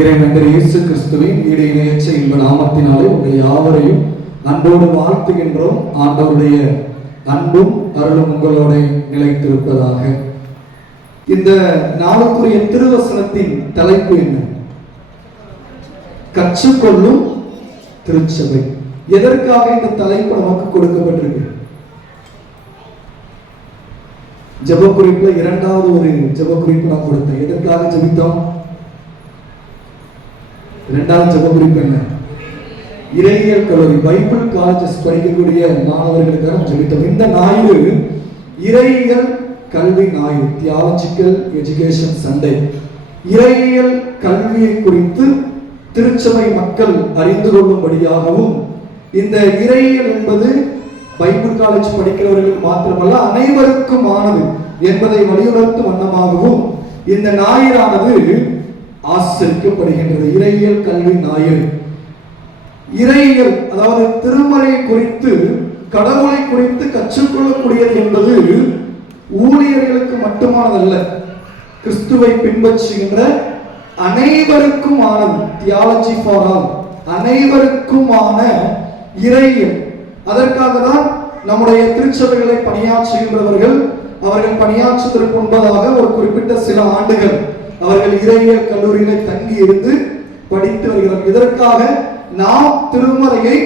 இறைவன் இயேசு கிறிஸ்துவின் ஈடு இணையற்ற இன்ப நாமத்தினாலே உங்கள் யாவரையும் அன்போடு வாழ்த்துகின்றோம். ஆண்டவருடைய அன்பும் அருளும் உங்களோட நிலைத்திருப்பதாக. இந்த நாளுக்குரிய திருவசனத்தின் தலைப்பு என்ன? கற்றுக்கொள்ளும் திருச்சபை. எதற்காக இந்த தலைப்பு நமக்கு கொடுக்கப்பட்டிருக்கு? ஜெப குறிப்புல இரண்டாவது ஒரு ஜெப குறிப்பு நான் கொடுத்தேன். எதற்காக ஜெபித்தோம்? இரண்டாவது ஜெப குறிப்பு என்ன? இறையியல் கல்லூரி பைபிள் காலேஜஸ் படிக்கக்கூடிய மாணவர்களுக்காக நாம் ஜெபித்தோம். இந்த ஞாயிறு இறையியல் கல்வி ஞாயிறு, தியாலஜிக்கல் எஜுகேஷன் சண்டே. இறையியல் கல்வியை குறித்து திருச்சபை மக்கள் அறிந்து கொள்ளும்படியாகவும், இந்த இறையியல் என்பது பைபிள் காலேஜ் படிக்கிறவர்களுக்கு மாத்திரமல்ல அனைவருக்கும் ஆனது என்பதை வலியுறுத்தும் வண்ணமாகவும் இந்த ஞாயிறானது ஆசரிக்கப்படுகின்றது. இறையியல் கல்வி ஞாயிறு. இறையியல் அதாவது திருமறை குறித்து, கடவுளை குறித்து கற்றுக்கொள்ளக்கூடியது என்பது ஊழியர்களுக்கு மட்டுமானதல்ல, கிறிஸ்துவை பின்பற்றுகின்ற அனைவருக்கும் ஆனது. தியாலஜி ஃபார் ஆல், அனைவருக்குமான இறையியல். அதற்காக தான் நம்முடைய திருச்சபைகளை பணியாற்றுகின்றவர்கள் அவர்கள் பணியாற்றுவதற்கு முன்பதாக ஒரு குறிப்பிட்ட சில ஆண்டுகள் அவர்கள் இறையியல் கல்லூரியில தங்கி இருந்து படித்து வருகிறார்கள். இதற்காக நாம் திருமறையை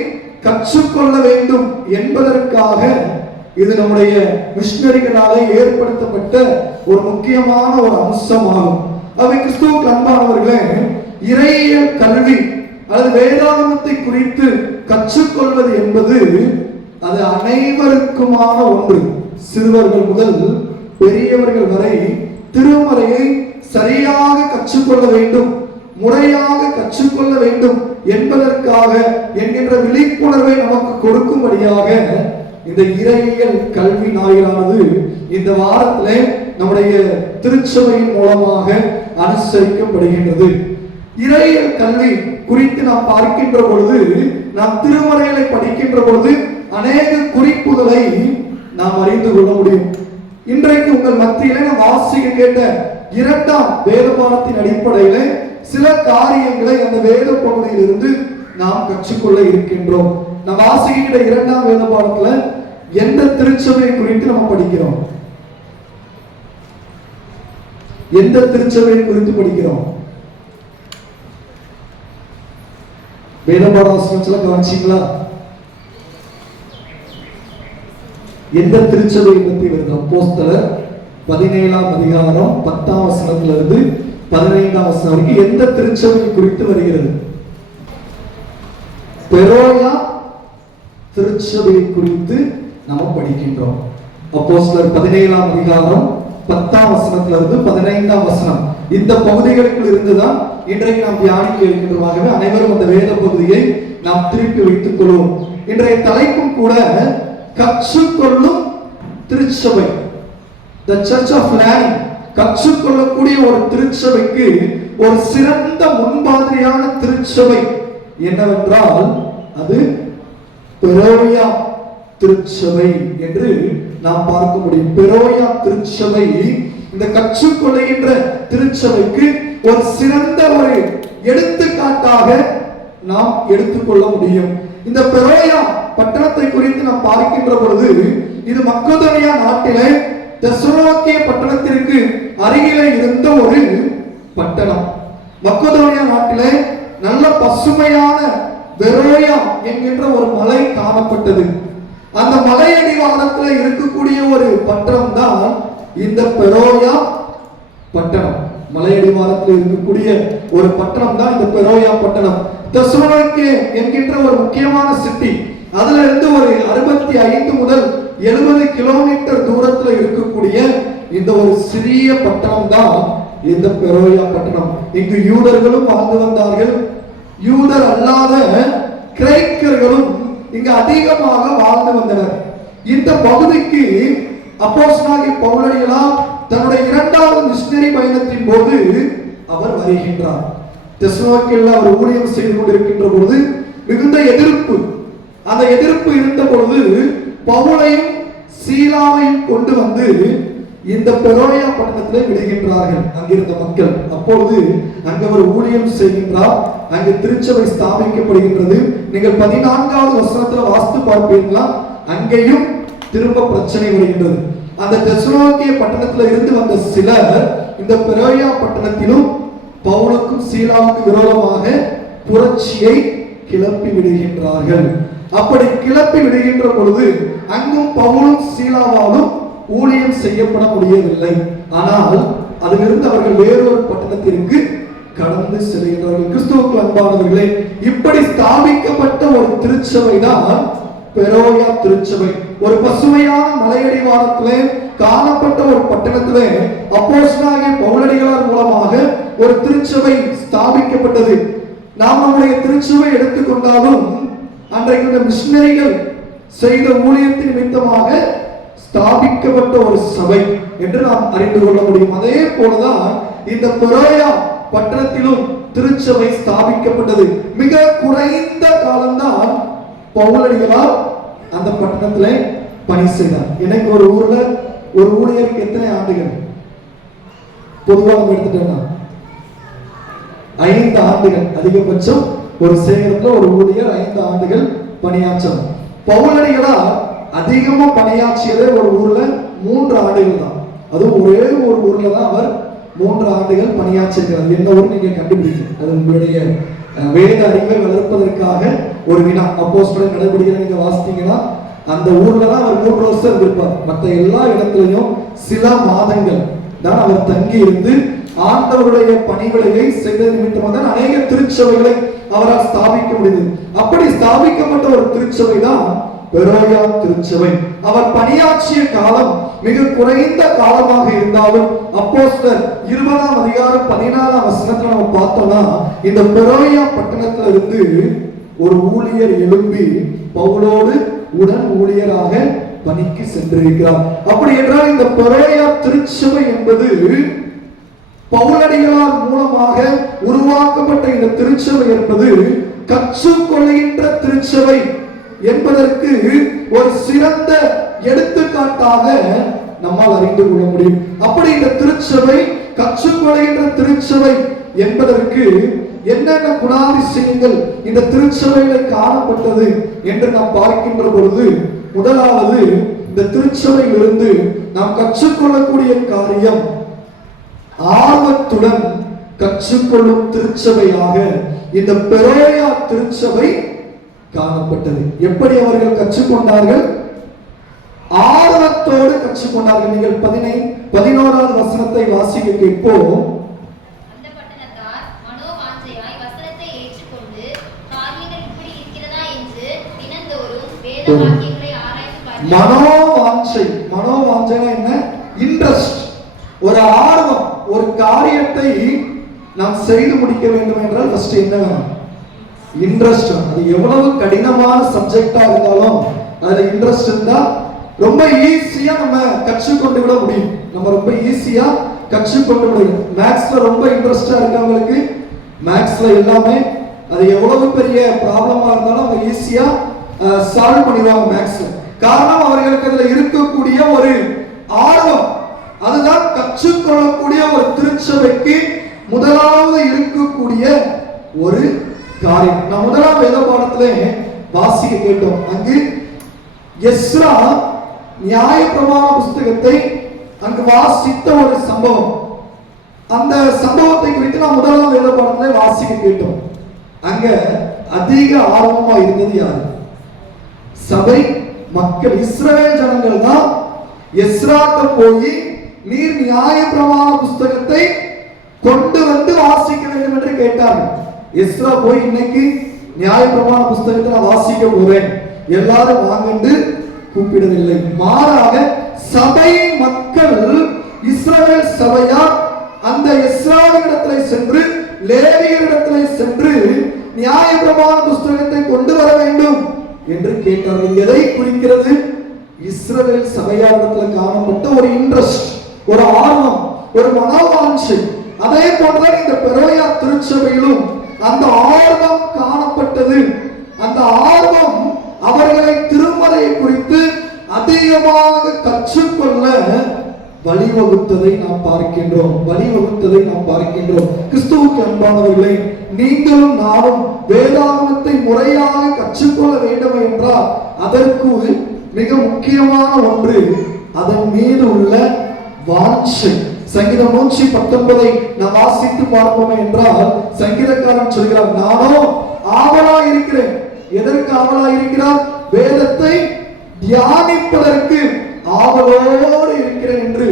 கற்றுக்கொள்ள வேண்டும் என்பதற்காக இது நம்முடைய மிஷனரிகளாலே ஏற்படுத்தப்பட்ட ஒரு முக்கியமான ஒரு அம்சமாகும். அவை கிறிஸ்துவுக்கு அன்பானவர்களே, இறையியல் கல்வி அல்லது வேதாகமத்தை குறித்து கற்றுக்கொள்வது என்பது அது அனைவருக்குமான ஒன்று. சிறுவர்கள் முதல் பெரியவர்கள் வரை திருமறையை சரியாக கற்றுக்கொள்ள வேண்டும், முறையாக கற்றுக்கொள்ள வேண்டும் என்பதற்காக என்கின்ற விழிப்புணர்வை நமக்கு கொடுக்கும்படியாக இந்த இறையியல் கல்வி ஞாயிறானது இந்த வாரத்திலே நம்முடைய திருச்சபையின் மூலமாக அனுசரிக்கப்படுகின்றது. இறையியல் கல்வி குறித்து நாம் பார்க்கின்ற பொழுது, நாம் திருமறைகளை படிக்கின்ற பொழுது அநேக குறிப்புகளை நாம் அறிந்து கொள்ள முடியும். இன்றைக்கு உங்கள் மத்தியிலே நாம் வாசிக்க கேட்ட இரண்டாம் வேத பாடத்தின் அடிப்படையில சில காரியங்களை அந்த வேத பகுதியிலிருந்து நாம் கற்றுக்கொள்ள இருக்கின்றோம். நாம் வாசிக்கின்ற இரண்டாம் வேத பாடத்துல எந்த திருச்சபை குறித்து நம்ம படிக்கிறோம்? எந்த திருச்சபை குறித்து படிக்கிறோம்? வேதபாடாசிரியர் கவனிச்சீங்களா? எந்த திருச்சபையை பற்றி வருது? அப்போஸ்தலர் 17ஆம் அதிகாரம் 10ஆம் வசனத்திலிருந்து 15ஆம் வசனம் வரைக்கும் எந்த திருச்சபை குறித்து வருகிறது? பெரோயா திருச்சபை குறித்து நாம் படிக்கின்றோம். அப்போஸ்தலர் 17ஆம் அதிகாரம் 10ஆம் வசனத்திலிருந்து 15ஆம் வசனம், இந்த பகுதிகளுக்குள் இருந்துதான் இன்றைக்கு நாம் தியானிக்க இருக்கின்றோம். அனைவரும் அந்த வேத பகுதியை நாம் திருப்பி வைத்துக் கொள்வோம். இன்றைய தலைப்பும் கூட கற்றுக்கொள்ளும் திருச்சபை, the church of learning. கற்றுக்கொள்ளக்கூடிய ஒரு திருச்சபைக்கு ஒரு சிறந்த முன்மாதிரியான திருச்சபை என்னவென்றால் அது பெரோயா திருச்சபை என்று நாம் பார்க்க முடியும். பெரோயா திருச்சபை இந்த கற்றுக்கொள்கின்ற திருச்சபைக்கு ஒரு சிறந்த ஒரு எடுத்துக்காட்டாக நாம் எடுத்துக்கொள்ள முடியும். இந்த பெரோயா பட்டணத்தை குறித்து நாம் பார்க்கின்ற பொழுது, இது மக்கதோனியா நாட்டிலே தெசலோனிக்கே பட்டணத்திற்கு அருகிலே இருந்த ஒரு பட்டணம். மக்கதோனியா நாட்டிலே நல்ல பசுமையான பெரோயா என்கின்ற ஒரு மலை காணப்பட்டது. அந்த மலை அடிவாரத்தில் இருக்கக்கூடிய ஒரு பட்டணம் தான் இந்த பெரோயா பட்டணம். மலையடிவாரத்தில் இருக்கக்கூடிய ஒரு பட்டணம் தான் இந்த பெரோயா பட்டணம். தெசலோனிக்கே என்கின்ற ஒரு முக்கியமான சிட்டி, அதுல இருந்து ஒரு 65 முதல் 70 கிலோமீட்டர் தூரத்துல இருக்கக்கூடிய இந்த ஒரு சிறிய பட்டணம் தான் இந்த பெரோயா பட்டணம். இங்கு யூதர்களும் வாழ்ந்து வந்தார்கள், யூதர் அல்லாத கிரேக்கர்களும் இங்கு அதிகமாக வாழ்ந்து வந்தனர். இந்த பகுதிக்கு அப்போஸ்தலனாகிய பவுலடிகளார் தன்னுடைய இரண்டாவது மிஷனரி பயணத்தின் போது அவர் வருகின்றார். தெசலோனிக்கேயில் அவர் ஊழியம் செய்து கொண்டிருக்கின்ற பொழுது மிகுந்த எதிர்ப்பு, அந்த எதிர்ப்பு இருந்த பொழுது பவுலையும் சீலாவையும் கொண்டு வந்து இந்த பெரோயா பட்டணத்திலே விடுகின்றார்கள் அங்கிருந்த மக்கள். அப்பொழுது அங்கு அவர் ஊழியம் செய்கின்றார், அங்கு திருச்சபை ஸ்தாபிக்கப்படுகின்றது. நீங்கள் 14வது வசனத்துல வாஸ்து பார்ப்பீர்களா, அங்கேயும் திரும்ப பிரச்சனை வருகின்றது. அந்த தெசலோனிக்கே பட்டணத்துல இருந்து வந்த சிலர் இந்த பெரோயா பட்டணத்திலும் பவுலுக்கும் சீலாவுக்கும் விரோதமாக புரட்சியை கிளப்பி விடுகின்றார்கள். அப்படி கிளப்பி விடுகின்ற பொழுது அங்கும் பவுலும் சீலாவாலும் ஊழியம் செய்யப்பட முடியவில்லை. ஆனால் அதிலிருந்து அவர்கள் வேறொரு பட்டணத்திற்கு கடந்து செல்கின்றார்கள். கிறிஸ்துவுக்கு அன்பானவர்களே, இப்படி ஸ்தாபிக்கப்பட்ட ஒரு திருச்சபை தான் பெரோயா திருச்சபை. ஒரு பசுமையான மலையடிவாரத்திலே காணப்பட்ட ஒரு பட்டணத்திலே அப்போஸ்தலனாகிய பவுலடிகளார் மூலமாக ஒரு திருச்சபை ஸ்தாபிக்கப்பட்டது. நாம் நம்முடைய திருச்சபை எடுத்துக்கொண்டாலும் அன்றைக்கு மிஷனரிகள் செய்த ஊழியத்தின் நிமித்தமாக ஸ்தாபிக்கப்பட்ட ஒரு சபை என்று நாம் அறிந்து கொள்ள முடியும். அதே போலதான் இந்த பெரோயா பட்டணத்திலும் திருச்சபை ஸ்தாபிக்கப்பட்டது. மிக குறைந்த காலம்தான் பவுலடிகளார் அந்த பட்டணத்திலே பணி செய்தார். எனக்கு ஒரு ஊர்ல ஒரு ஊழியருக்கு எத்தனை ஆண்டுகள்? பொதுவாக எடுத்துட்டேன்னா 5 ஆண்டுகள் அதிகபட்சம். ஒரு சேகரத்துல ஒரு ஊழியர் 5 ஆண்டுகள் பணியாற்றம். பவுலடிகளார் அதிகமா பணியாற்றியதே ஒரு ஊர்ல 3 ஆண்டுகள் தான். அதுவும் ஒரே ஒரு ஊர்ல தான் அவர் 3 ஆண்டுகள் பணியாற்றிருக்கிறார். என்ன ஊர் நீங்க கண்டுபிடிக்கும். அது உங்களுடைய வேத அறிவை வளர்ப்பதற்காக ஒரு வினா. அப்போஸ்தலர் நடவடிக்கைகளை நீங்க வாசித்தீங்கன்னா அந்த ஊர்ல தான் அவர் 3 வருஷம் இருந்திருப்பார். மற்ற எல்லா இடத்துலையும் சில மாதங்கள் தான் அவர் தங்கி இருந்து ஆண்டவருடைய பணிகளை செய்த நிமித்தமாக தான் அநேக திருச்சபைகளை அவரால் ஸ்தாபிக்க முடியுது. அப்படி ஸ்தாபிக்கப்பட்ட ஒரு திருச்சபை தான் பெரோயா திருச்சபை. அவர் பணியாற்றிய காலம் மிக குறைந்த காலமாக இருந்தாலும் அப்போஸ்தலர் 20ஆம் அதிகாரம் 14ஆம் வசனத்துல நம்ம பார்த்தோம்னா இந்த பெரோயா பட்டணத்துல இருந்து ஒரு ஊழியர் எழும்பி பவுலோடு உடன் ஊழியராக பணிக்கு சென்றிருக்கிறார். அப்படி என்றால் இந்த பெரோயா திருச்சபை என்பது பவுலடிகளார் மூலமாக உருவாக்கப்பட்ட இந்த திருச்சபை என்பது கற்றுக்கொள்கின்ற திருச்சபை என்பதற்கு ஒரு சிறந்த எடுத்துக்காட்டாக நம்மால் அறிந்து கொள்ள முடியும். அப்படி இந்த திருச்சபை கற்றுக்கொள்கின்ற திருச்சபை என்பதற்கு என்னென்ன குணாதிசயங்கள் இந்த திருச்சபையில காணப்பட்டது என்று நாம் பார்க்கின்ற பொழுது, முதலாவது இந்த திருச்சபையிலிருந்து நாம் கற்றுக்கொள்ளக்கூடிய காரியம் ஆர்வத்துடன் கற்றுக்கொள்ளும் திருச்சபையாக இந்த பெரோயா திருச்சபை காணப்பட்டது. எப்படி அவர்கள் கற்றுக்கொண்டார்கள்? ஆர்வத்தோடு கற்றுக்கொண்டார்கள். நீங்கள் 11வது வசனத்தை வாசிக்க கேட்போம். அந்த பட்டணத்தார் மனோவாஞ்சையாய் வசனத்தை ஏற்றுக்கொண்டு காரியங்கள் இப்படி இருக்கிறதா என்று தினந்தோறும் வேத வாக்கியங்களை ஆராய்ந்து பார்த்தார்கள். மனோவாஞ்சைனா என்ன? இன்ட்ரெஸ்ட், ஒரு ஆர்வம். ஒரு காரியத்தை நாம் செய்து முடிக்க வேண்டும் என்றால் ஃபர்ஸ்ட் என்ன வேணும்? இன்ட்ரெஸ்ட். அது எவ்வளவு கடினமான சப்ஜெக்டா இருந்தாலும் அதுல இன்ட்ரெஸ்ட் இருந்தா ரொம்ப ஈஸியா நம்ம கற்றுக்கொண்டு விட முடியும். நம்ம ரொம்ப ஈஸியா கற்றுக்கொண்டு முடியும். மேத்ஸ்ல ரொம்ப இன்ட்ரெஸ்டா இருக்கவங்களுக்கு மேத்ஸ்ல எல்லாமே அது எவ்வளவு பெரிய ப்ராப்ளமா இருந்தாலும் அவங்க ஈஸியா சால்வ் பண்ணிடுவாங்க மேத்ஸ்ல. காரணம் அவர்களுக்கு அதுல இருக்கக்கூடிய ஒரு ஆர்வம். அதுதான் கற்றுக்கொள்ளக்கூடிய ஒரு திருச்சபைக்கு முதலாவது இருக்கக்கூடிய ஒரு காரியம். நான் முதலாம் வேத பாடத்திலே வாசிக்க கேட்டோம். அங்கு எஸ்ரா நியாயப்பிரமாண புஸ்தகத்தை அங்கு வாசித்த ஒரு சம்பவம். அந்த சம்பவத்தை குறித்து நான் முதலாம் வேத பாடத்திலே வாசிக்க கேட்டோம். அங்க அதிக ஆர்வமா இருந்தது யாரு? சபை மக்கள், இஸ்ரவேல் ஜனங்கள் தான் எஸ்ராட்ட போய் நீர் நியாயப்பிரமாண புஸ்தகத்தை கொண்டு வந்து வாசிக்க வேண்டும் என்று கேட்டார்கள். எஸ்ரா போய் இன்னைக்கு நியாயப்பிரமாண புஸ்தகத்தை நான் வாசிக்க போறேன் எல்லாரும் வாங்கண்டு கூப்பிடவில்லை. மாறாக சபை மக்கள், இஸ்ரவேல் சபையார் அந்த எஸ்ராவினிடத்திலே சென்று லேவியரிடத்திலே சென்று நியாயப்பிரமாண புஸ்தகத்தை கொண்டு வர வேண்டும் என்று கேட்டார்கள். எதை குறிக்கிறது? இஸ்ரவேல் சபையாரிடத்தில் காணப்பட்ட ஒரு இன்ட்ரெஸ்ட், ஒரு ஆர்வம், ஒரு மனோவாஞ்சை. அதே போன்றுதான் இந்த பெரோயா திருச்சபையிலும் அந்த ஆர்வம் காணப்பட்டது. அந்த ஆர்வம் அவர்களை திருமறையை குறித்து அதிகமாக கற்றுக்கொள்ள வழிவகுத்ததை நாம் பார்க்கின்றோம். கிறிஸ்துவுக்கு அன்பானவர்களே, நீங்களும் நானும் வேதாகமத்தை முறையாக கற்றுக்கொள்ள வேண்டும் என்றால் அதற்கு மிக முக்கியமான ஒன்று அதன் மீது உள்ள வாஞ்சை. சங்கீதம் 119 நாம் வாசித்து பார்ப்போம் என்றால் சங்கீதக்காரன் சொல்கிறார், நானோ ஆவலா இருக்கிறேன். எதற்கு ஆவலா இருக்கிறார்? வேதத்தை தியானிப்பதற்கு ஆவலோடு இருக்கிறேன் என்று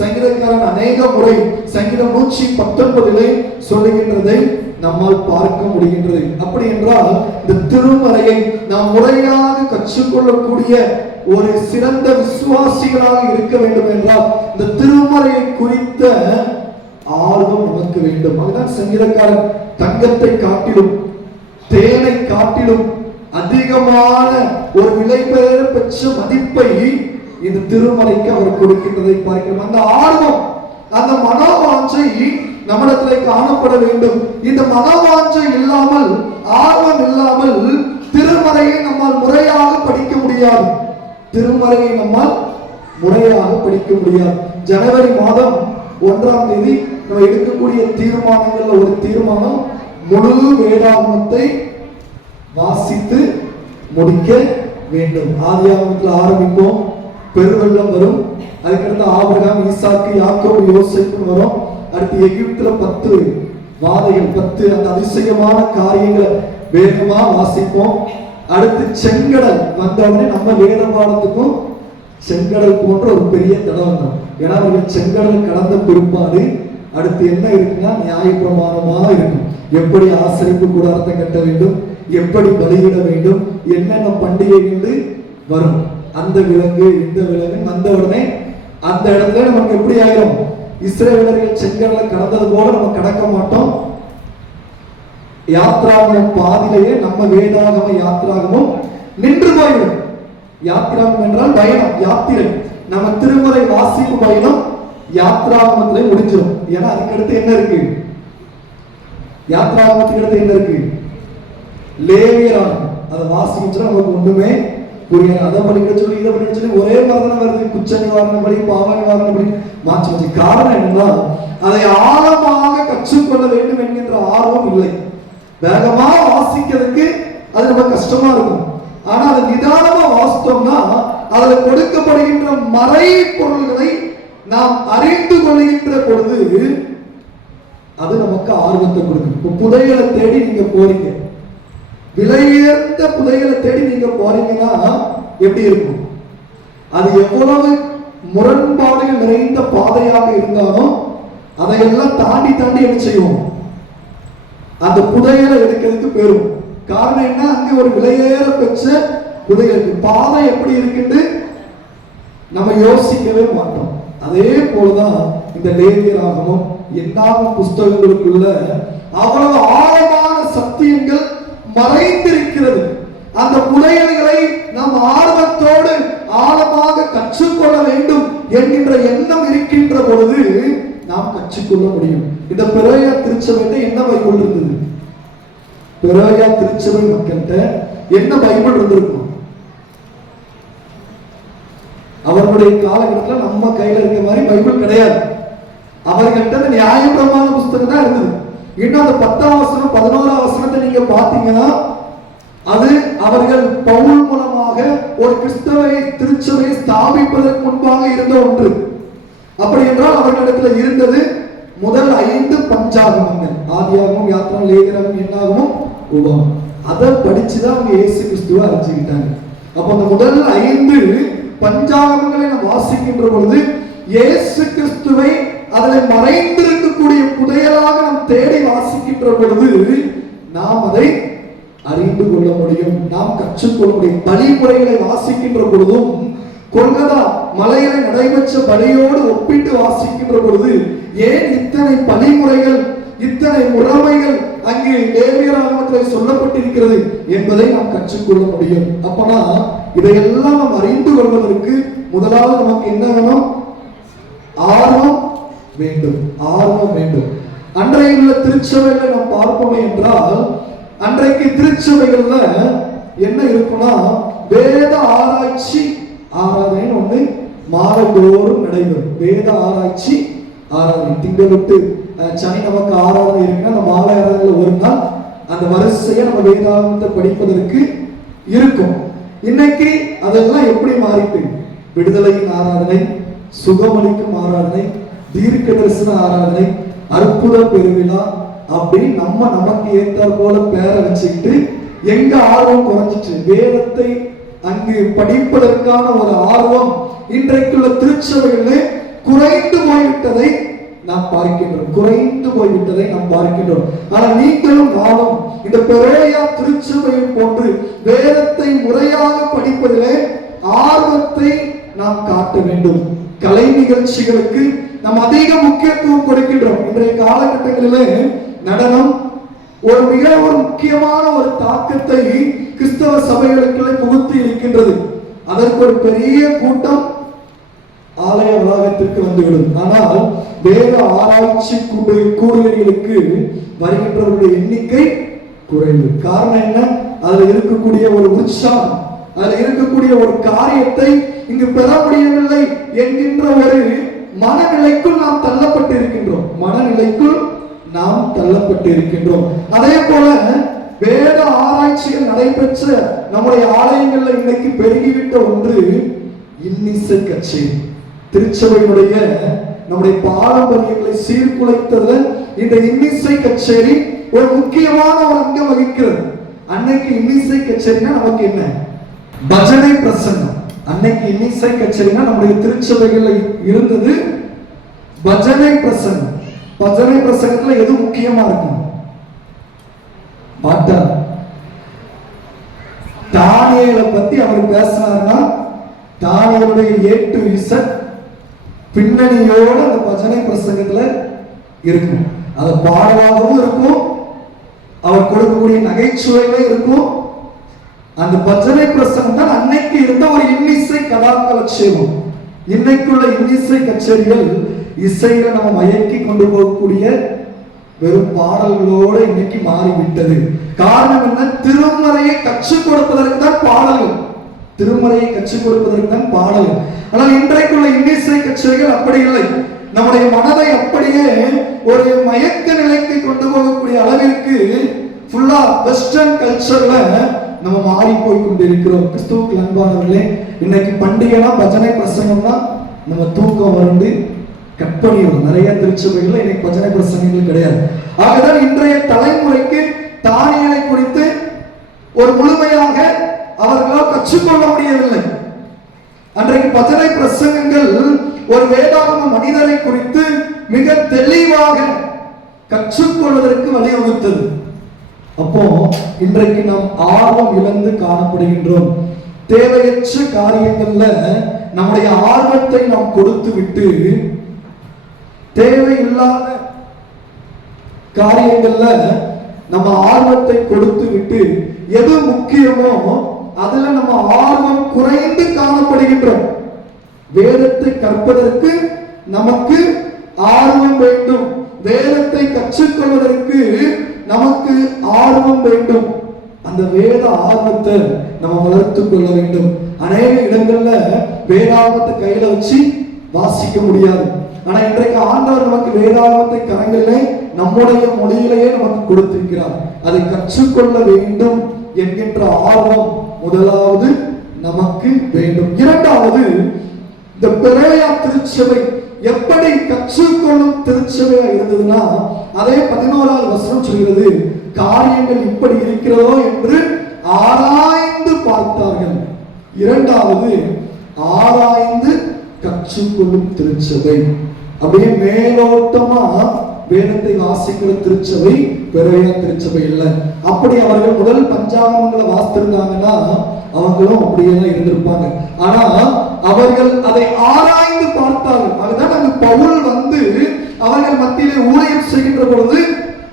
சங்கீதக்காரன் அநேக முறை சங்கீதம் 119 சொல்லுகின்றதை நம்மால் பார்க்க முடிகின்றது. அப்படி என்றால் இந்த திருமறையை நாம் முறையாக கற்றுக்கொள்ளக்கூடிய ஒரு சிறந்த விசுவாசிகளாக இருக்க வேண்டும் என்றால் இந்த திருமறையை குறித்த ஆர்வம் நமக்கு வேண்டும். அதுதான் சங்கீதக்காரன் தங்கத்தை காட்டிலும் தேனை காட்டிலும் அதிகமான ஒரு விலை பெற்ற மதிப்பை இந்த திருமறைக்கு அவர் கொடுக்கின்றதை பார்க்கிறோம். அந்த ஆர்வம், அந்த மனோவாஞ்சை நம்மிடத்திலே காணப்பட வேண்டும். இந்த மனோவாஞ்சை இல்லாமல், ஆர்வம் இல்லாமல் திருமறையை நம்மால் முறையாக படிக்க முடியாது. ஜனவரி மாதம் 1ஆம் தேதி நம்ம எடுக்கக்கூடிய தீர்மானங்கள்ல ஒரு தீர்மானம், முழு வேதாகமத்தை வாசித்து முடிக்க வேண்டும். ஆதியாகமத்தில் ஆரம்பிப்போம், பெருவெள்ளம் வரும். அதுக்கடுத்து ஆபிரகாம், ஈசாக்கு, யாக்கோபு, யோசேப்பு வரும். அடுத்து எகிப்துல 10 வாதைகள், 10 அந்த அதிசயமான காரியங்களை வேகமா வாசிப்போம். அடுத்து செங்கடல் வந்தவுடனே நம்ம வேத பாடத்துக்கும் செங்கடல் போன்ற ஒரு பெரிய தடம் வந்தோம். ஏன்னா அவர்கள் செங்கடல் கடந்த பிற்பாடு அடுத்து என்ன இருக்குன்னா நியாயப்பிரமாணமா இருக்கும். எப்படி ஆசரிப்பு கூடாரத்தை கட்ட வேண்டும், எப்படி பலியிட வேண்டும், என்னென்ன பண்டிகை வரும், அந்த விலங்கு இந்த விலங்கு வந்த உடனே அந்த இடத்துல நமக்கு எப்படி ஆயிரும், இஸ்ரவேலர்கள் செங்கடலை கடந்தது போல நம்ம கடக்க மாட்டோம். யாத்ராகமம் பாதிலேயே நம்ம வேதாகம யாத்ராகமும் நின்று போயிடும். யாத்ராகம் என்றால் பயணம், யாத்திரை. நம்ம திருமறை வாசிப்பு பயணம் யாத்ராகமத்திலே முடிஞ்சிடும். ஏன்னா அதுக்கடுத்து என்ன இருக்கு? யாத்ராகமத்துக்கு அடுத்து என்ன இருக்கு? லேவியராகமம். அதை வாசிச்சுன்னா நமக்கு ஒண்ணுமே புரியாது. அதை படிக்க சொல்லி இதை படிக்க சொல்லி ஒரே மாதிரி வருது. குச்ச நிவாரண படி, பாவ நிவாரண படி மாற்றி வச்சு. காரணம் என்னன்னா அதை ஆழமாக கற்றுக்கொள்ள வேண்டும் என்கின்ற ஆர்வம் இல்லை. வேகமா வாசிக்கிறதுக்கு அது ரொம்ப கஷ்டமா இருக்கும். ஆனா அதை நிதானமா வாசித்தோம்னா அதுல கொடுக்கப்படுகின்ற மறை பொருள்களை நாம் அறிந்து கொள்கின்ற பொழுது அது நமக்கு ஆர்வத்தை கொடுக்கும். இப்போ புதையலை தேடி நீங்க போறீங்க, விலையுயர்ந்த புதையலை தேடி நீங்க போறீங்கன்னா எப்படி இருக்கும்? அது எவ்வளவு முரண்பாடுகள் நிறைந்த பாதையாக இருந்தாலும் அதையெல்லாம் தாண்டி என்ன செய்வோம்? அந்த புதையலை எடுக்கிறதுக்கு பெறும். காரணம் என்ன? அங்கே ஒரு விலையேற பெற்ற புதையல். பாதை எப்படி இருக்குன்னு நம்ம யோசிக்கவே மாட்டோம். அதே போலதான் இந்த லேவியராகமம், என்னாகும் புஸ்தகங்களுக்குள்ள அவ்வளவு ஆழமான சத்தியங்கள் மறைந்திருக்கிறது. அந்த புதையல்களை நாம் ஆர்வத்தோடு ஆழமாக கற்றுக்கொள்ள வேண்டும் என்கின்ற எண்ணம் இருக்கின்ற பொழுது நாம் கற்றுக்கொள்ள முடியும். இந்த பெரோயா திருச்சபையிட்ட என்ன பைபிள் இருந்தது? பெரோயா திருச்சபை மக்கள்கிட்ட என்ன பைபிள் இருந்திருக்கும்? அவர்களுடைய காலகட்டத்தில் நம்ம கையில இருக்க மாதிரி பைபிள் கிடையாது. அவர்கிட்ட நியாயப்பிரமாண புஸ்தகம் தான் இருந்தது. இன்னும் அந்த 10ஆம் வசனம் 11ஆம் வசனத்தை நீங்க பாத்தீங்கன்னா அது அவர்கள் பவுல் மூலமாக ஒரு கிறிஸ்தவ திருச்சபையை ஸ்தாபிப்பதற்கு முன்பாக இருந்த ஒன்று. அப்படி என்றால் அவர்களிடத்தில் இருந்தது முதல் 5 பஞ்சாகமங்கள், ஆதியாகமம், யாத்ராகமம், லேவியராகமம், என்னாகமம், உபாகமம். அதை படிச்சுதான் அவங்க இயேசு கிறிஸ்துவை அறிஞ்சுக்கிட்டாங்க. அப்ப அந்த முதல் 5 பஞ்சாகமங்களை நாம் வாசிக்கின்ற பொழுது இயேசு கிறிஸ்துவை அதில் மறைந்திருக்கக்கூடிய புதையலாக நாம் தேடி வாசிக்கின்ற பொழுது நாம் அதை அறிந்து கொள்ள முடியும், நாம் கற்றுக்கொள்ள முடியும். பலிமுறைகளை வாசிக்கின்ற பொழுதும் கொல்கதா மலையில நடைபெற்ற பலியோடு ஒப்பிட்டு வாசிக்கின்ற பொழுது ஏன் இத்தனை பலிமுறைகள், இத்தனை முறைமைகள் அங்கே லேவியராகமத்தில் சொல்லப்பட்டிருக்கிறது என்பதை நாம் கற்றுக்கொள்ள முடியும். அப்பனா இதையெல்லாம் நாம் அறிந்து கொள்வதற்கு முதலாவது நமக்கு என்ன வேணும்? ஆர்வம் வேண்டும். அன்றைய உள்ள திருச்சபைகளை நாம் பார்ப்போம் என்றால் அன்றைக்கு திருச்சபைகள்ல என்ன இருக்குன்னா வேத ஆராய்ச்சி ஆராதனை ஒண்ணு மாதந்தோறும் நடைபெறும் வேத ஆராய்ச்சி ஆராதனை. திங்கள் விட்டு சனி நமக்கு ஆராதனை இருக்குன்னா அந்த மாலை ஆராதனையில் ஒரு நாள் அந்த வரிசையை நம்ம வேதாகமத்தை படிப்பதற்கு இருக்கும். இன்னைக்கு அதெல்லாம் எப்படி மாறிட்டு, விடுதலையின் ஆராதனை, சுகமளிக்கும் ஆராதனை, தீர்க்க தரிசன ஆராதனை, அற்புத பெருவிழா அப்படி நமக்கு ஏற்றார் போல பேரை வச்சுக்கிட்டு எங்க ஆர்வம் குறைஞ்சிட்டு வேதத்தை அங்கு படிப்பதற்கான ஒரு ஆர்வம் இன்றைக்குள்ள திருச்சபைகளிலே குறைந்து போய்விட்டதை நாம் பார்க்கின்றோம். ஆனால் நீங்களும் நானும் இந்த பெரோயா திருச்சபையை போன்று வேதத்தை முறையாக படிப்பதிலே ஆர்வத்தை நாம் காட்ட வேண்டும். கலை நிகழ்ச்சிகளுக்கு நாம் அதிக முக்கியத்துவம் கொடுக்கின்றோம். இன்றைய காலகட்டங்களிலே நடனம் ஒரு மிக முக்கியமான ஒரு தாக்கத்தை கிறிஸ்தவ சபைகளுக்குள்ளே புகுத்தி இருக்கின்றது. அதற்கு ஒரு பெரிய கூட்டம் ஆலய வளாகத்திற்கு வந்துவிடும். ஆனால் வேத ஆராய்ச்சி கூடுகைகளுக்கு வருகின்றவர்களுடைய எண்ணிக்கை குறைவு. காரணம் என்ன? அதுல இருக்கக்கூடிய ஒரு உற்சாகம், அதுல இருக்கக்கூடிய ஒரு காரியத்தை இங்கு பெற முடியவில்லை என்கின்ற ஒரு மனநிலைக்குள் நாம் தள்ளப்பட்டு இருக்கின்றோம். அதே போல வேத ஆராய்ச்சிகள் நடைபெற்ற நம்முடைய ஆலயங்கள்ல இன்னைக்கு பெருகிவிட்ட ஒன்று இன்னிசை கச்சேரி. திருச்சபையினுடைய நம்முடைய பாரம்பரியங்களை சீர்குலைத்ததுல இந்த இன்னிசை கச்சேரி ஒரு முக்கியமான ஒரு அங்கம் வகிக்கிறது. அன்னைக்கு இன்னிசை கச்சேரினா நமக்கு என்ன? பஜனை பிரசங்கம். அன்னைக்கு இன்னிசை கச்சேரினா நம்முடைய திருச்சபைகள்ல இருந்தது பஜனை பிரசங்கம். பஜனை பிரசங்கத்துல எது முக்கியமா இருக்கும்? பாட்டா. தானியேலை பத்தி அவர் பேசினார்னா தானியேலுடைய A to Z பின்னணியோட அந்த பஜனை பிரசங்கத்துல இருக்கும். அது பாடலாகவும் இருக்கும், அவர் கொடுக்கக்கூடிய நகைச்சுவையில இருக்கும். அந்த பஜனை பிரசங்கம் தான் அன்னைக்கு இருந்த ஒரு இன்னிசை கலாக்கலட்சேபம். இன்னைக்குள்ள இன்னிசை கச்சேரிகள் இசையில நம்ம மயக்கி கொண்டு போகக்கூடிய வெறும் பாடல்களோடு இன்னைக்கு மாறிவிட்டது. காரணம் என்ன? திருமறையை கற்றுக் கொடுப்பதற்கு தான் பாடல்கள். ஆனால் இன்றைக்குள்ள இன்னிசை கச்சேரிகள் அப்படி இல்லை. நம்முடைய மனதை அப்படியே ஒரு மயக்க நிலைக்கு கொண்டு போகக்கூடிய அளவிற்கு ஃபுல்லா வெஸ்டர்ன் கல்ச்சர்ல நம்ம மாறி போய் கொண்டிருக்கிறோம். கிறிஸ்துவுக்கு அன்பானவர்களே, இன்னைக்கு பண்டிகைனா பஜனை பிரசங்கம்னா நம்ம தூக்கம் வந்து கட் பண்ணிடுவோம். நிறைய திருச்சபைகள்ல இன்னைக்கு பஜனை பிரசங்கங்கள் கிடையாது. ஆகதான் இன்றைய தலைமுறைக்கு தானியலை குறித்து ஒரு முழுமையாக அவர்களால் கற்றுக்கொள்ள முடியவில்லை. அன்றைக்கு பஜனை பிரசங்கங்கள் ஒரு வேதாகம மனிதரை குறித்து மிக தெளிவாக கற்றுக்கொள்வதற்கு வழிவகுத்தது. அப்போ இன்றைக்கு நாம் ஆர்வம் இழந்து காணப்படுகின்றோம். தேவையற்ற காரியங்கள்ல நம்முடைய ஆர்வத்தை நாம் கொடுத்து விட்டு தேவையில்லாத காரியங்கள்ல நம்ம ஆர்வத்தை கொடுத்து விட்டு எது முக்கியமோ அதுல நம்ம ஆர்வம் குறைந்து காணப்படுகின்றோம். வேதத்தை கற்பதற்கு நமக்கு ஆர்வம் வேண்டும், வேதத்தை கற்றுக்கொள்வதற்கு நமக்கு ஆர்வம் வேண்டும். அந்த வேத ஆர்வத்தை நம்ம வளர்த்துக் கொள்ள வேண்டும். அநேக இடங்கள்ல வேதாகமத்தை கையில வச்சு வாசிக்க முடியாது. ஆனா இன்றைக்கு ஆண்டவர் நமக்கு வேதாகமத்தை கரங்களிலே நம்முடைய மொழியிலேயே நமக்கு கொடுத்திருக்கிறார். அதை கற்றுக்கொள்ள வேண்டும் என்கின்ற ஆர்வம் முதலாவது நமக்கு வேண்டும். இரண்டாவது, இந்த பெரோயா திருச்சபை எப்படி கற்றுக்கொள்ளும் திருச்சபையா இருந்ததுன்னா அதே 11வது வசனம் சொல்கிறது, காரியங்கள் இப்படி இருக்கிறதோ என்று ஆராய்ந்து பார்த்தார்கள். இரண்டாவது, ஆராய்ந்து கற்றுக்கொள்ளும் திருச்சபை. அப்படியே மேலோட்டமா வேதத்தை வாசிக்கிற திருச்சபை பெரோயா திருச்சபை இல்லை. அப்படி அவர்கள் முதல் பஞ்சாங்கங்களை வாசித்திருந்தாங்கன்னா அவங்களும் அப்படியே தான் இருந்திருப்பாங்க. ஆனா அவர்கள் அதை ஆராய்ந்து பார்த்தார்கள். அதுதான் அங்கு பவுல் வந்து அவர்கள் மத்தியிலே ஊழியம் செய்கின்ற பொழுது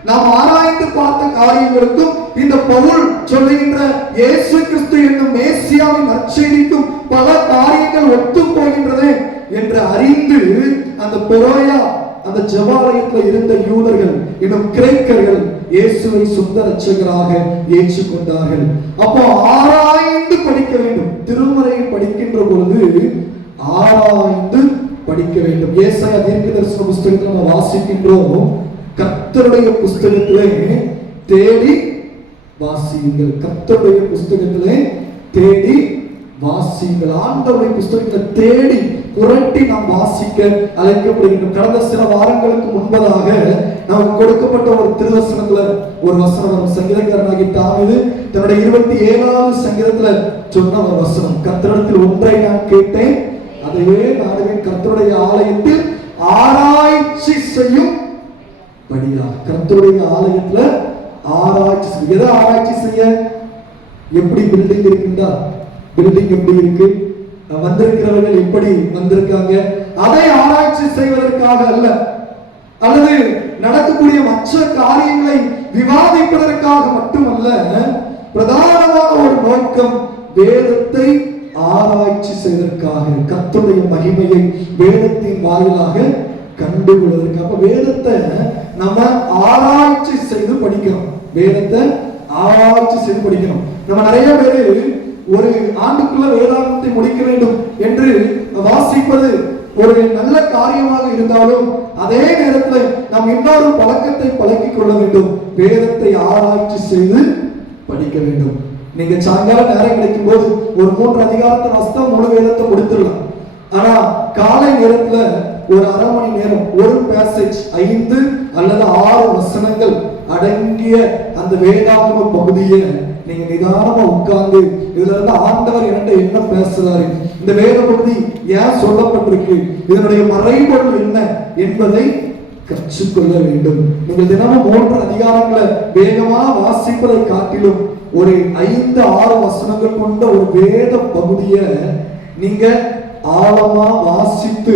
நாம் ஆராய்ந்து பார்த்த காரியங்களுக்கும் இந்த பவுல் சொல்லுகின்ற இயேசு கிறிஸ்து என்னும் மேசியாவின் நற்செய்திக்கும் பல காரியங்கள் ஒத்து போகின்றதே என்று அறிந்து அந்த பெரோயா அந்த ஜெபாலயத்தில் இருந்த யூதர்கள் இன்னும் கிரேக்கர்கள் இயேசுவை சொந்த இரட்சகராக ஏற்றுக்கொண்டார்கள். அப்போ ஆராய்ந்து படிக்க வேண்டும். திருமறையை படிக்கின்ற பொழுது ஆராய்ந்து படிக்க வேண்டும். ஏசாயா தீர்க்கதரிசன புஸ்தகத்தில் நம்ம வாசிக்கின்றோம், கர்த்தருடைய புஸ்தகத்திலே தேடி வாசியுங்கள். கர்த்தருடைய புஸ்தகத்திலே தேடி வாசியுங்கள். ஆண்டவருடைய புஸ்தகத்தை தேடி புரட்டி நாம் வாசிக்க அழைக்கப்படுகின்றோம். கடந்த சில வாரங்களுக்கு முன்பதாக நமக்கு கொடுக்கப்பட்ட ஒரு திருவசனத்துல ஒரு வசனம் வரும். சங்கீதக்காரனாகிய தாவீது தன்னுடைய 27வது சங்கீதத்துல சொன்ன ஒரு வசனம், கர்த்தரிடத்தில் ஒன்றை நான் கேட்டேன், அதையே நாடுவேன், கர்த்தருடைய ஆலயத்தில் ஆராய்ச்சி செய்யும் படியா. கர்த்தருடைய ஆலயத்துல ஆராய்ச்சி செய்ய. எதை ஆராய்ச்சி செய்ய? எப்படி பில்டிங் இருக்கின்றா, பில்டிங் எப்படி இருக்கு, வந்திருக்கிறவர்கள் எப்படி வந்திருக்காங்க, அதை ஆராய்ச்சி செய்வதற்காக அல்ல, அல்லது நடக்கக்கூடிய மற்ற காரியங்களை விவாதிப்பதற்காக மட்டுமல்ல. பிரதானமான ஒரு நோக்கம் வேதத்தை ஆராய்ச்சி செய்வதற்காக, கர்த்தருடைய மகிமையை வேதத்தின் வாயிலாக கண்டுகொள்வதற்கு. அப்ப வேதத்தை நம்ம ஆராய்ச்சி செய்து படிக்கணும். வேதத்தை ஆராய்ச்சி செய்து படிக்கணும். நம்ம நிறைய பேரு ஒரு ஆண்டுக்குள்ள வேதாகமத்தை முடிக்க வேண்டும் என்று வாசிப்பது ஒரு நல்ல காரியமாக இருந்தாலும், அதே நேரத்தில் நாம் இன்னொரு பழக்கத்தை பழக்கிக் கொள்ள வேண்டும். வேதத்தை ஆராய்ச்சி செய்து படிக்க வேண்டும். நீங்க சாயங்கால நேரம் கிடைக்கும் போது ஒரு 3 அதிகாரத்தை வாசித்தா முழு வேதத்தை முடித்துடலாம். ஆனா காலை நேரத்துல ஒரு அரை மணி நேரம் ஒரு பேசேஜ் 5 அல்லது 6 வசனங்கள் அடங்கிய அந்த வேதாகம பகுதியை நீங்க நிதானமா உட்கார்ந்து இதுல இருந்து ஆண்டவர் என்கிட்ட என்ன பேசுறாரு, இந்த வேத பகுதி ஏன் சொல்லப்பட்டிருக்கு, இதனுடைய மறைபொருள் என்ன என்பதை கற்றுக்கொள்ள வேண்டும். நீங்கள் தினமும் 3 அதிகாரங்களை வேகமா வாசிப்பதை காட்டிலும் ஒரு 5-6 வசனங்கள் கொண்ட ஒரு வேத பகுதியை நீங்க ஆழமா வாசித்து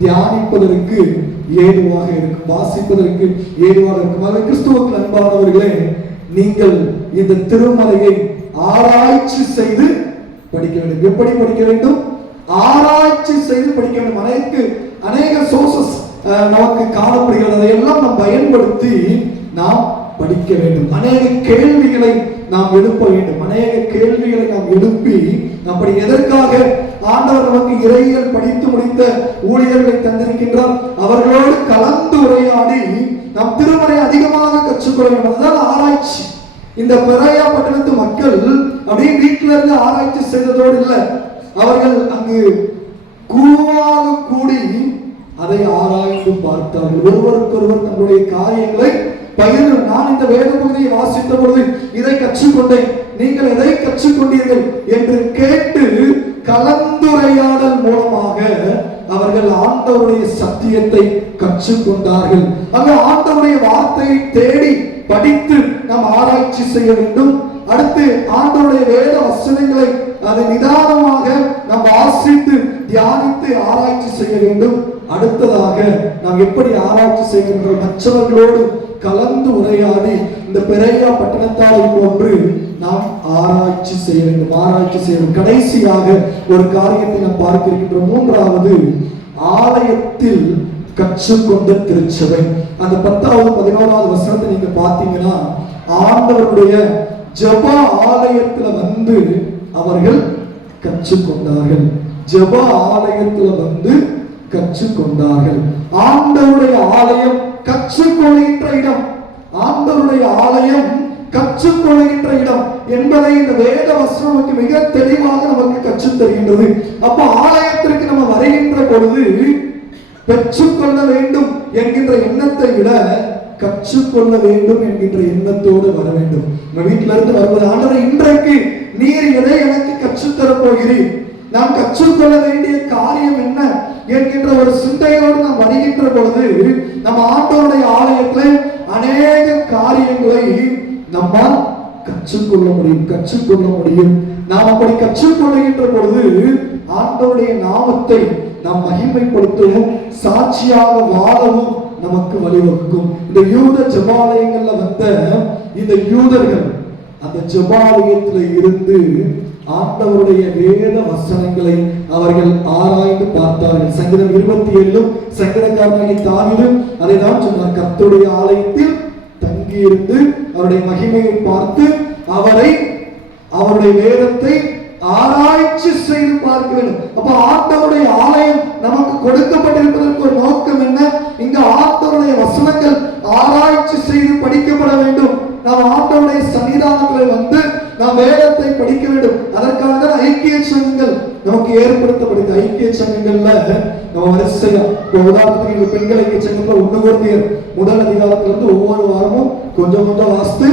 தியானிப்பதற்கு ஏதுவாக இருக்கும், வாசிப்பதற்கு ஏதுவாக இருக்கும். அது கிறிஸ்துவுக்கு அன்பானவர்களே, நீங்கள் இந்த திருமலையை ஆராய்ச்சி செய்து படிக்க வேண்டும். எப்படி படிக்க வேண்டும்? ஆராய்ச்சி செய்து படிக்க வேண்டும். அநேக சோர்சஸ் நமக்கு காணப்படுகிறது. அதையெல்லாம் நாம் பயன்படுத்தி நாம் படிக்க வேண்டும். அநேக கேள்விகளை நாம் எழுப்ப வேண்டும். அநேக கேள்விகளை நாம் எழுப்பி, அப்படி எதற்காக ஆண்டவர் நமக்கு இறையியல் படித்து முடித்த ஊழியர்களை தந்திருக்கின்றார், அவர்களோடு கலந்து உரையாடி நாம் திருமறை அதிகமாக கற்றுக்கொள்ள வேண்டும். அதுதான் ஆராய்ச்சி. இந்த பெராயா பட்டணத்து மக்கள் அப்படியே வீட்டில இருந்து ஆராய்ச்சி செய்ததோடு இல்லை, அவர்கள் அங்கு குழுவாக கூடி அதை ஆராய்ந்து பார்த்தார்கள். ஒருவருக்கொருவர் தங்களுடைய காரியங்களை பகிர்ந்து, நான் இந்த வேத பகுதியை வாசித்த பொழுது இதை கற்றுக்கொண்டேன், நீங்கள் எதை கற்றுக்கொண்டீர்கள் என்று கேட்டு கலந்துரையாடல் மூலமாக அவர்கள் ஆண்டவருடைய சத்தியத்தை கற்றுக்கொண்டார்கள். ஆக ஆண்டவருடைய வார்த்தையை தேடி படித்து நாம் ஆராய்ச்சி செய்ய வேண்டும். அடுத்து ஆண்டவருடைய வேத வசனங்களை அது நிதானமாக நாம் வாசித்து தியானித்து ஆராய்ச்சி செய்ய வேண்டும். அடுத்ததாக நாம் எப்படி ஆராய்ச்சி செய்கின்ற மற்றவர்களோடு கலந்து உரையாடி இந்த பெரையா பட்டணத்தாரை போன்று நாம் ஆராய்ச்சி செய்ய வேண்டும். ஆராய்ச்சி செய்ய வேண்டும். கடைசியாக ஒரு காரியத்தை நாம் பார்க்க இருக்கின்றோம். 3வது, ஆலயத்தில் கற்றுக்கொண்ட திருச்சபை. அந்த 10வது 11வது வசனத்தை நீங்க பார்த்தீங்கன்னா, ஆண்டவருடைய ஜெப ஆலயத்துல வந்து அவர்கள் கற்றுக்கொண்டார்கள். ஜெப ஆலயத்துல வந்து கற்றுக்கொண்டார்கள். ஆண்டவருடைய ஆலயம் கற்றுக்கொள்கின்ற இடம், ஆண்டவருடைய ஆலயம் கற்றுக்கொள்கின்ற இடம் என்பதை இந்த வேத வசனம் மிக தெளிவாக நமக்கு கற்றுத் தருகின்றது. அப்ப ஆலயத்திற்கு நம்ம வருகின்ற பொழுது பெற்றுக்கொள்ள வேண்டும் என்கின்ற எண்ணத்தை விட கற்றுக்கொள்ள வேண்டும் என்கின்ற எண்ணத்தோடு வர வேண்டும். நம்ம வீட்டில இருந்து வருவது, ஆண்டவரே இன்றைக்கு நீர் எதை எனக்கு கற்றுத்தர போகிறீர், நாம் கற்றுக்கொள்ள வேண்டிய காரியம் என்ன என்கின்ற ஒரு சிந்தையோடு நாம் வருகின்ற பொழுது நம்ம ஆண்டவருடைய ஆலயத்தில் அநேக காரியங்களை நம்மால் கற்றுக்கொள்ள முடியும். நாம் அப்படி கற்றுக்கொள்கின்ற பொழுது ஆண்டவருடைய நாமத்தை நாம் மகிமைப்படுத்தவும் சாட்சியாக வாழவும் நமக்கு வழிவகுக்கும். இந்த யூத ஜெபாலயங்கள்ல வந்த இந்த யூதர்கள் அந்த ஜெபாலயத்தில் இருந்து ஆண்டவருடைய வேத வசனங்களை அவர்கள் ஆராய்ந்து பார்த்தார்கள். சங்கீதம் 27 சங்கீதக்காரனாகிய தாவீது அதை தான் சொன்னார். கர்த்தருடைய ஆலயத்தில் தங்கியிருந்து அவருடைய மகிமையை பார்த்து அவருடைய வேதத்தை ஆராய்ச்சி செய்து பார்க்க வேண்டும். அப்ப ஆண்டவருடைய ஆலயம் நமக்கு கொடுக்கப்பட்டிருப்பதற்கு ஒரு நோக்கம் என்ன? இங்க ஆண்டவருடைய வசனங்கள் ஆராய்ச்சி செய்து படிக்கப்பட வேண்டும். நாம் ஆண்டவருடைய சன்னிதானங்களை வந்து நாம் வேதத்தை படிக்க வேண்டும். அதற்காக தான் ஐக்கிய சங்கங்கள் நமக்கு ஏற்படுத்தப்படுது. ஐக்கிய சங்கங்கள்ல நம்ம வரிசையா உதாரணத்துக்கு இந்த பெண்கள் ஐக்கிய சங்கத்துல 1 கொரிந்தியர் முதல் அதிகாரத்திலிருந்து ஒவ்வொரு வாரமும் கொஞ்சம் கொஞ்சம் வாசித்து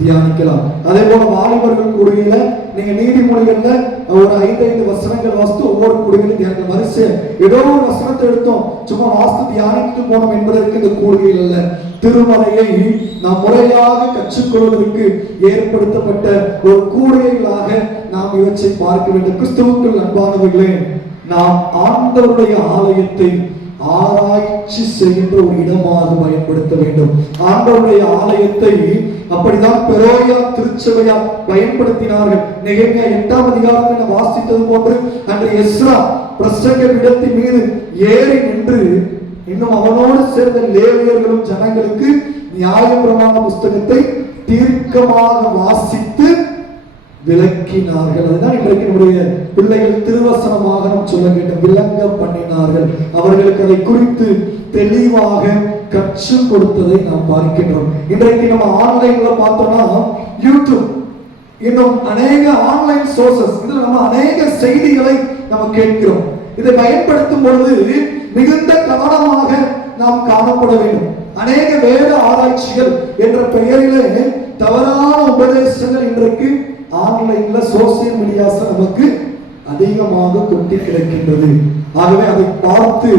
தியானிக்கலாம். அதே போல வாலிபர்கள் கூடுகையில நீங்க நீதிமொழிகள்ல ஒரு 5 வசனங்கள் வாசித்து ஒவ்வொரு கூடுகையிலும் தியானிக்கலாம். வரிசை ஏதோ ஒரு வசனத்தை எடுத்தோம் சும்மா வாசித்து தியானித்து போனோம் என்பதற்கு இந்த கூடுகையில் அல்ல. திருமறையை நாம் முறையாக கற்றுக்கொள்வதற்கு ஏற்படுத்தப்பட்ட ஒரு கூடுகைகளாக நாம் இவற்றை பார்க்க வேண்டும். கிறிஸ்துவுக்குள் அன்பானவர்களே, நாம் ஆண்டவருடைய ஆலயத்தை ஆராய்ச்சி செய்கின்ற ஒரு இடமாக பயன்படுத்த வேண்டும். ஆண்டவருடைய ஆலயத்தை அப்படிதான் பெரோயா திருச்சபையா பயன்படுத்தினார்கள். நெகேமியா 8ஆம் அதிகாரத்தில் வாசித்தது போன்று அன்று எஸ்ரா பிரசங்க இடத்தின் மீது ஏறி நின்று இன்னும் அவனோடு சேர்ந்த லேவியர்களும் ஜனங்களுக்கு நியாயப்பிரமாண புஸ்தகத்தை தீர்க்கமாக வாசித்து விளக்கினார்கள். அதுதான் இன்றைக்கு நம்முடைய பிள்ளைகள் திருவசனமாக நாம் சொல்ல வேண்டும். விளங்க பண்ணினார்கள். அவர்களுக்கு அதை குறித்து தெளிவாக கற்றுக் கொடுத்ததை நாம் பார்க்கின்றோம். இன்றைக்கு நம்ம ஆன்லைன்ல பார்த்தோம்னா யூடியூப், இன்னும் அநேக ஆன்லைன் சோர்சஸ், இதுல நம்ம அநேக செய்திகளை நம்ம கேட்கிறோம். இதை பயன்படுத்தும் பொழுது மிகுந்த கவனமாக நாம் காணப்பட வேண்டும். அநேக வேத ஆராய்ச்சிகள் என்ற பெயரிலே தவறான உபதேசங்கள் இன்றைக்கு ஆன்லைன்ல சோசியல் மீடியாஸ்ல நமக்கு அதிகமாக கொட்டி கிடக்கின்றது. ஆகவே அதை பார்த்து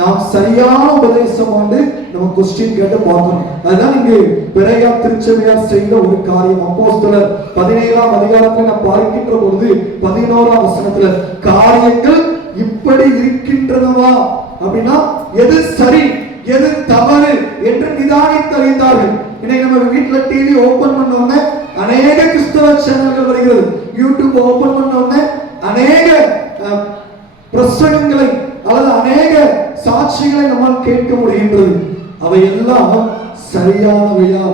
நாம் சரியான உபதேசம் ஆண்டு நம்ம கொஸ்டின் கேட்டு பார்க்கணும். அதுதான் இங்கு பெரோயா திருச்சபையார் செய்த ஒரு காரியம். அப்போஸ்தலர் 17ஆம் அதிகாரத்தில் நாம் பார்க்கின்ற பொழுது 11ஆம் வசனத்துல காரியங்கள் இப்படி இருக்கின்றனவா அப்படின்னா எது சரி எது தவறு என்று நிதானித்து அறிந்தார்கள். இன்னைக்கு நம்ம வீட்டுல டிவி ஓபன் பண்ண உடனே அநேக கிறிஸ்தவ சேனல்கள் வருகிறது. யூடியூப் ஓபன் பண்ண உடனே அநேக பிரசங்கங்களை அல்லது அநேக சாட்சிகளை நம்மால் கேட்க முடிகின்றது. அவை எல்லாம் சரியானவையா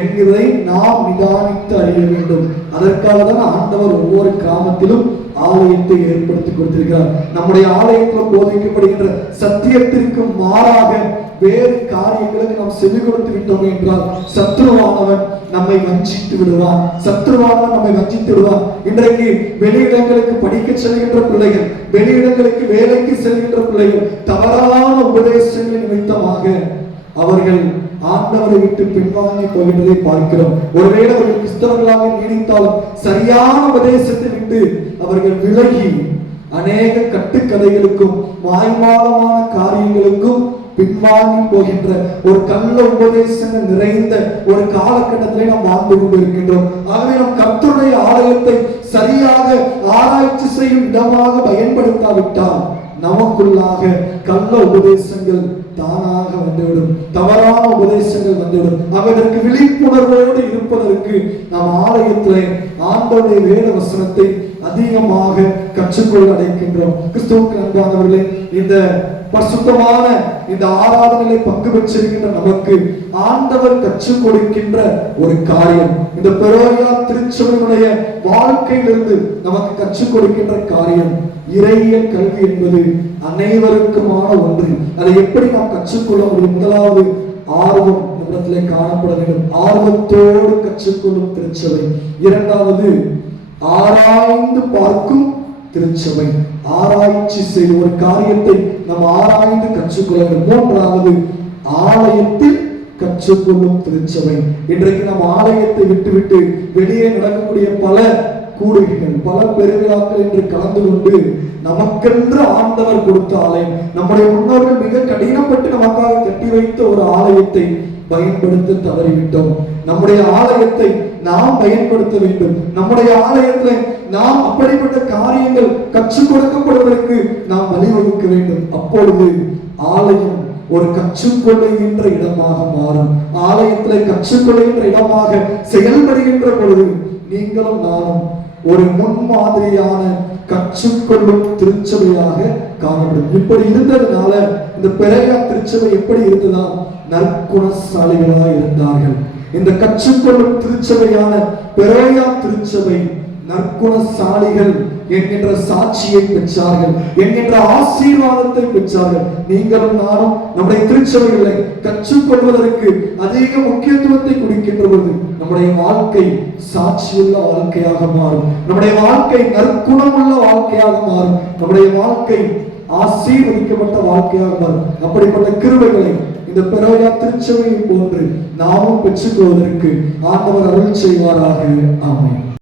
என்கிறதை நாம் நிதானித்து அறிய வேண்டும். அதற்காக தான் ஆண்டவர் ஒவ்வொரு கிராமத்திலும் ஆலயத்தை ஏற்படுத்தி கொடுத்திருக்கிறார். நம்முடைய ஆலயத்தில் போதிக்கப்படுகின்ற சத்தியத்திற்கு மாறாக வேறு காரியங்களுக்கு நாம் செவி கொடுத்து விட்டோம் என்றால் சத்ருவானவன் நம்மை வஞ்சித்து விடுவான். சத்ருவானவன் நம்மை வஞ்சித்து விடுவான். இன்றைக்கு வெளியிடங்களுக்கு படிக்க செல்கின்ற பிள்ளைகள், வெளியிடங்களுக்கு வேலைக்கு செல்கின்ற பிள்ளைகள் தவறான உபதேசங்களின் நிமித்தமாக அவர்கள் ஆண்டவரை விட்டு பின்வாங்கி போகின்றதை பார்க்கிறோம். ஒருவேளை அவர்கள் கிறிஸ்தவர்களாக நீடித்தாலும் சரியான உபதேசத்தை விட்டு அவர்கள் விலகி அநேக கட்டுக்கதைகளுக்கும் மாய்மாலமான காரியங்களுக்கும் பின்வாங்கி போகின்ற ஒரு கள்ள உபதேசங்கள் நிறைந்த ஒரு காலகட்டத்திலே நாம் வாழ்ந்து கொண்டிருக்கின்றோம். ஆகவே நம் கர்த்தருடைய ஆலயத்தை சரியாக ஆராய்ச்சி செய்யும் இடமாக பயன்படுத்தாவிட்டால் நமக்குள்ளாக கள்ள உபதேசங்கள் தானாக வந்துவிடும், தவறான உபதேசங்கள் வந்துவிடும். அதற்கு விழிப்புணர்வோடு இருப்பதற்கு நாம் ஆலயத்திலே ஆண்டவருடைய வேத வசனத்தை அதிகமாக கற்றுக்கொள்ள அடைக்கின்றோம். கிறிஸ்துவுக்கு அன்பானவர்களே, இந்த பரிசுத்தமான இந்த ஆராதனையை பங்கு பெற்றிருக்கின்ற நமக்கு ஆண்டவர் கற்றுக் கொடுக்கின்ற ஒரு காரியம், இந்த பெரோயா திருச்சபையினுடைய வாழ்க்கையிலிருந்து நமக்கு கற்றுக் கொடுக்கின்ற காரியம், இறையியல் கல்வி என்பது அனைவருக்குமான ஒன்று. அதை எப்படி நாம் கற்றுக்கொள்ள முடியும்? முதலாவது ஆர்வம் நம்மிடத்திலே காணப்பட வேண்டும். ஆர்வத்தோடு கற்றுக்கொள்ளும் திருச்சபை. இரண்டாவது ஆராய்ந்து பார்க்கும் திருச்சபை. ஆராய்ச்சி செய்து ஒரு காரியத்தை நாம் ஆராய்ந்து கற்றுக்கொள்ள வேண்டும். மூன்றாவது ஆலயத்தில் கற்றுக்கொள்ளும் திருச்சபை. இன்றைக்கு நாம் ஆலயத்தை விட்டுவிட்டு வெளியே நடக்கக்கூடிய பல கூடுகைகள், பல பெருவிழாக்கள் என்று கலந்து கொண்டு நமக்கென்று ஆண்டவர் கொடுத்த ஆலயம், நம்முடைய முன்னோர்கள் மிக கடினப்பட்டு நமக்காக கட்டி வைத்த ஒரு ஆலயத்தை பயன்படுத்த தவறிவிட்டோம். நம்முடைய ஆலயத்தை நாம் பயன்படுத்த வேண்டும். நம்முடைய ஆலயத்தில் நாம் அப்படிப்பட்ட காரியங்கள் கற்றுக் கொடுக்கப்படுவதற்கு நாம் வழிவகுக்க வேண்டும். அப்பொழுது ஆலயம் ஒரு கற்றுக்கொள்ளுகின்ற இடமாக மாறும். ஆலயத்தில் கற்றுக்கொள்ளுகின்ற இடமாக செயல்படுகின்ற பொழுது நீங்களும் நானும் ஒரு முன்மாதிரியான கற்றுக்கொள்ளும் திருச்சபையாக காணப்படும். இப்படி இருந்ததுனால இந்த பெரோயா திருச்சபை எப்படி இருந்ததா? நற்குணசாலிகளாக இருந்தார்கள். இந்த கற்றுக்கொள்ளும் திருச்சபையான பெரோயா திருச்சபை நற்குணசாலிகள் என்கின்ற சாட்சியை பெற்றார்கள், என்கின்ற ஆசீர்வாதத்தை பெற்றார்கள். நீங்களும் நானும் நம்முடைய திருச்சபைகளை கற்றுக்கொள்வதற்கு அதிக முக்கியத்துவத்தை கொடுக்கின்ற பொழுது நம்முடைய வாழ்க்கை சாட்சியுள்ள வாழ்க்கையாக மாறும், நம்முடைய வாழ்க்கை நற்குணமுள்ள வாழ்க்கையாக மாறும், நம்முடைய வாழ்க்கை ஆசீர்வதிக்கப்பட்ட வாழ்க்கையாக மாறும். அப்படிப்பட்ட கிருபைகளை இந்த பெரோயா திருச்சபையை போன்று நாமும் பெற்றுக்கொள்வதற்கு ஆண்டவர் அருள் செய்வாராக. ஆமென்.